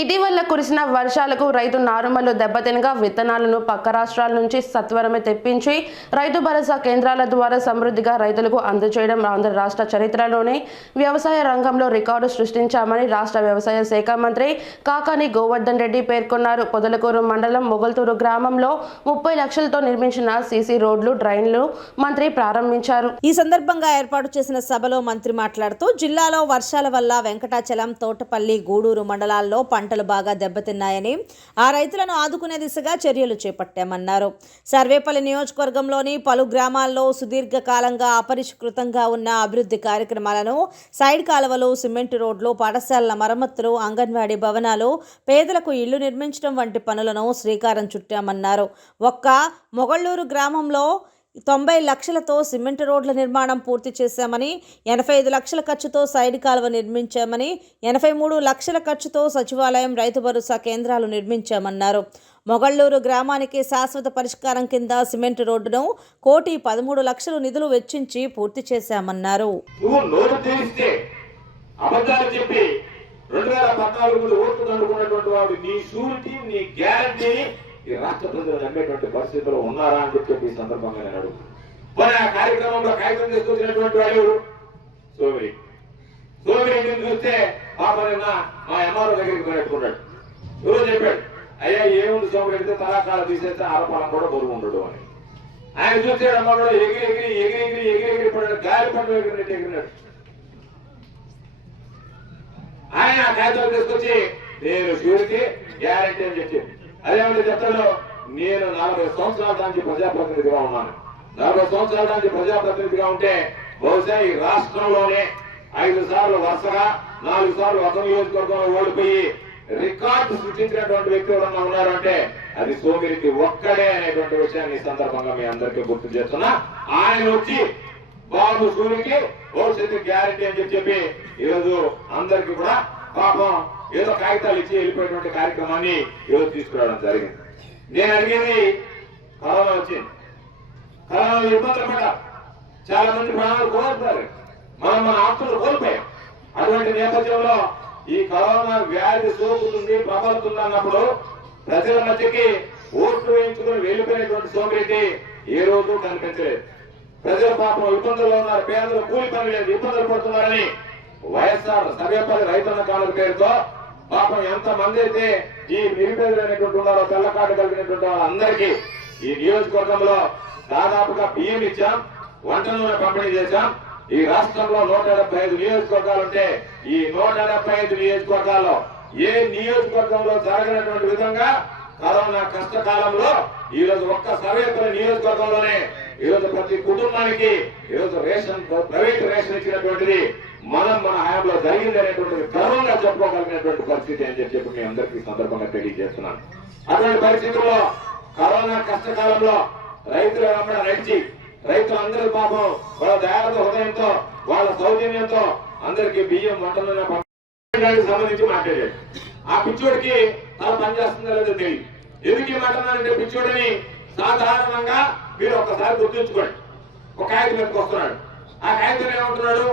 ఇటీవల కురిసిన వర్షాలకు రైతు నారుమలు దెబ్బతినగా విత్తనాలను పక్క రాష్ట్రాల నుంచి సత్వరమే తెప్పించి రైతు భరోసా కేంద్రాల ద్వారా సమృద్ధిగా రైతులకు అందజేయడం ఆంధ్ర రాష్ట్ర చరిత్రలోనే వ్యవసాయ రంగంలో రికార్డు సృష్టించామని రాష్ట్ర వ్యవసాయ శాఖ మంత్రి కాకాని గోవర్ధన్ రెడ్డి పేర్కొన్నారు. పొదలకూరు మండలం మొగల్తూరు గ్రామంలో ముప్పై లక్షలతో నిర్మించిన సీసీ రోడ్లు డ్రైన్లు మంత్రి ప్రారంభించారు. ఈ సందర్భంగా ఏర్పాటు చేసిన సభలో మంత్రి మాట్లాడుతూ జిల్లాలో వర్షాల వల్ల వెంకటాచలం తోటపల్లి గూడూరు మండలాల్లో పంటలు బాగా దెబ్బతిన్నాయని ఆ రైతులను ఆదుకునే దిశగా చర్యలు చేపట్టామన్నారు. సర్వేపల్లి నియోజకవర్గంలోని పలు గ్రామాల్లో సుదీర్ఘకాలంగా అపరిష్కృతంగా ఉన్న అభివృద్ధి కార్యక్రమాలను సైడ్ కాలువలు సిమెంట్ రోడ్లు పాఠశాలల మరమ్మతులు అంగన్వాడీ భవనాలు పేదలకు ఇళ్ళు నిర్మించడం వంటి పనులను శ్రీకారం చుట్టామన్నారు. ఒక్క మొగళ్ళూరు గ్రామంలో తొంభై లక్షలతో సిమెంట్ రోడ్ల నిర్మాణం పూర్తి చేశామని ఎనభై ఐదు లక్షల ఖర్చుతో సైడ్ కాలువ నిర్మించామని ఎనభై మూడు లక్షల ఖర్చుతో సచివాలయం రైతు భరోసా కేంద్రాలు నిర్మించామన్నారు. మొగళ్ళూరు గ్రామానికి శాశ్వత పరిష్కారం కింద సిమెంట్ రోడ్డును కోటి పదమూడు లక్షలు నిధులు వెచ్చించి పూర్తి చేశామన్నారు. చెప్పి రెండు వేల పద్నాలుగు ఓట్లు అనుకున్నటువంటి వాడు నీ షూరిటీ నీ గ్యారంటీ ఈ రాష్ట్ర ప్రజలు నమ్మేటువంటి పరిస్థితుల్లో ఉన్నారా అని చెప్పి ఈ సందర్భంగా నేను అడుగుతున్నాను. మరి ఆ కార్యక్రమంలో కార్యక్రమం తీసుకొచ్చినటువంటి వాడు ఎవరు? సోమిరి సోమిరెడ్డిని చూస్తే పాప మా ఎంఆర్ఓ దగ్గరికి పెట్టుకున్నాడు ఎవరో చెప్పాడు అయ్యా ఏముంది సోమిరెడ్డితే తలాకాలు తీసేస్తే ఆరపాలం కూడా బరువు ఉండడు అని. ఆయన చూస్తే అమ్మలో ఎగిరి ఎగిరి ఎగిరి ఎగిరి ఎగిరి ఎగిరి పడ్డాడు. గాలి పండు ఎగిరినట్టు ఎగిరినాడు. ఆయన ఆ కాగితాలు తీసుకొచ్చి నేను షూరిటీ గ్యారంటీ అని చెప్పి అదేమంటే చెప్తాడు నేను నలభై సంవత్సరాల నుంచి ప్రజాప్రతినిధిగా ఉన్నాను. నలభై సంవత్సరాల నుంచి ప్రజాప్రతినిధిగా ఉంటే బహుశా ఈ రాష్ట్రంలోనే ఐదు సార్లు వరుసగా నాలుగు సార్లు ఒక నియోజకవర్గంలో ఓడిపోయి రికార్డు సృష్టించినటువంటి వ్యక్తి ఎవరన్నా ఉన్నారంటే అది సోమిరికి ఒక్కడే అనేటువంటి విషయాన్ని ఈ సందర్భంగా మీ అందరికీ గుర్తు చేస్తున్నా. ఆయన వచ్చి బాబు సూర్యుకి భవిష్యత్తు గ్యారంటీ అని చెప్పి చెప్పి ఈరోజు అందరికి కూడా పాపం ఏదో కాగితాలు ఇచ్చి వెళ్ళిపోయినటువంటి కార్యక్రమాన్ని ఈరోజు తీసుకురావడం జరిగింది. నేను అడిగేది కరోనా వచ్చింది. కరోనా ఇబ్బందులు పడ్డా. చాలా మంది ప్రాణాలు కోల్పోతారు మనం మన ఆస్తులు కోల్పోయాం. అటువంటి నేపథ్యంలో ఈ కరోనా వ్యాధి సోకుతుంది ప్రబలుతుంది అన్నప్పుడు ప్రజల మధ్యకి ఓట్లు వేయించుకుని వెళ్ళిపోయినటువంటి సోమరెడ్డి ఏ రోజు కనిపించలేదు. ప్రజల పాపం ఇబ్బందుల్లో ఉన్నారు. పేదలు కూలి పని లేదు ఇబ్బందులు పడుతున్నారని వైఎస్ఆర్ సర్వేపల్లి రైతన్న కాలం పేరుతో పాపం ఎంత మంది అయితే ఈ నిరుపేదలైనటువంటి ఉన్నారో తెల్లకాటు కలిగినటువంటి వాళ్ళందరికీ ఈ నియోజకవర్గంలో దాదాపుగా బియ్యం ఇచ్చాం వంట నూనె పంపిణీ చేశాం. ఈ రాష్ట్రంలో నూట డెబ్బై ఐదు నియోజకవర్గాలు ఉంటే ఈ నూట డెబ్బై ఐదు నియోజకవర్గాల్లో ఏ నియోజకవర్గంలో జరగనటువంటి విధంగా కరోనా కష్టకాలంలో ఈ రోజు ఒక్క సర్వేపల్లి నియోజకవర్గంలోనే ఈ రోజు ప్రతి కుటుంబానికి ఈ రోజు రేషన్ ప్రైవేట్ రేషన్ ఇచ్చినటువంటిది మనం మన హయాంలో జరిగింది అనేటువంటి గర్వంగా చెప్పుకోగలిగినటువంటి పరిస్థితి అని చెప్పి మీ అందరికీ సందర్భంగా తెలియజేస్తున్నాను. అటువంటి పరిస్థితుల్లో కరోనా కష్టకాలంలో రైతుల వెంబడ నడిచి రైతులందరూ పాపం వాళ్ళ దయాలతో హృదయంతో వాళ్ళ సౌజన్యంతో అందరికీ బియ్యం వంటలను సంబంధించి మాట్లాడాడు ఆ పిచ్చోడికి తల పనిచేస్తుందో లేదో తెలియదు. ఎందుకు ఈ మాట్లాడాలంటే పిచ్చోడిని సాధారణంగా మీరు ఒకసారి గుర్తుంచుకోండి. ఒక కాగితం ఎత్తుకొస్తున్నాడు ఆ కాగితం ఏమంటున్నాడు?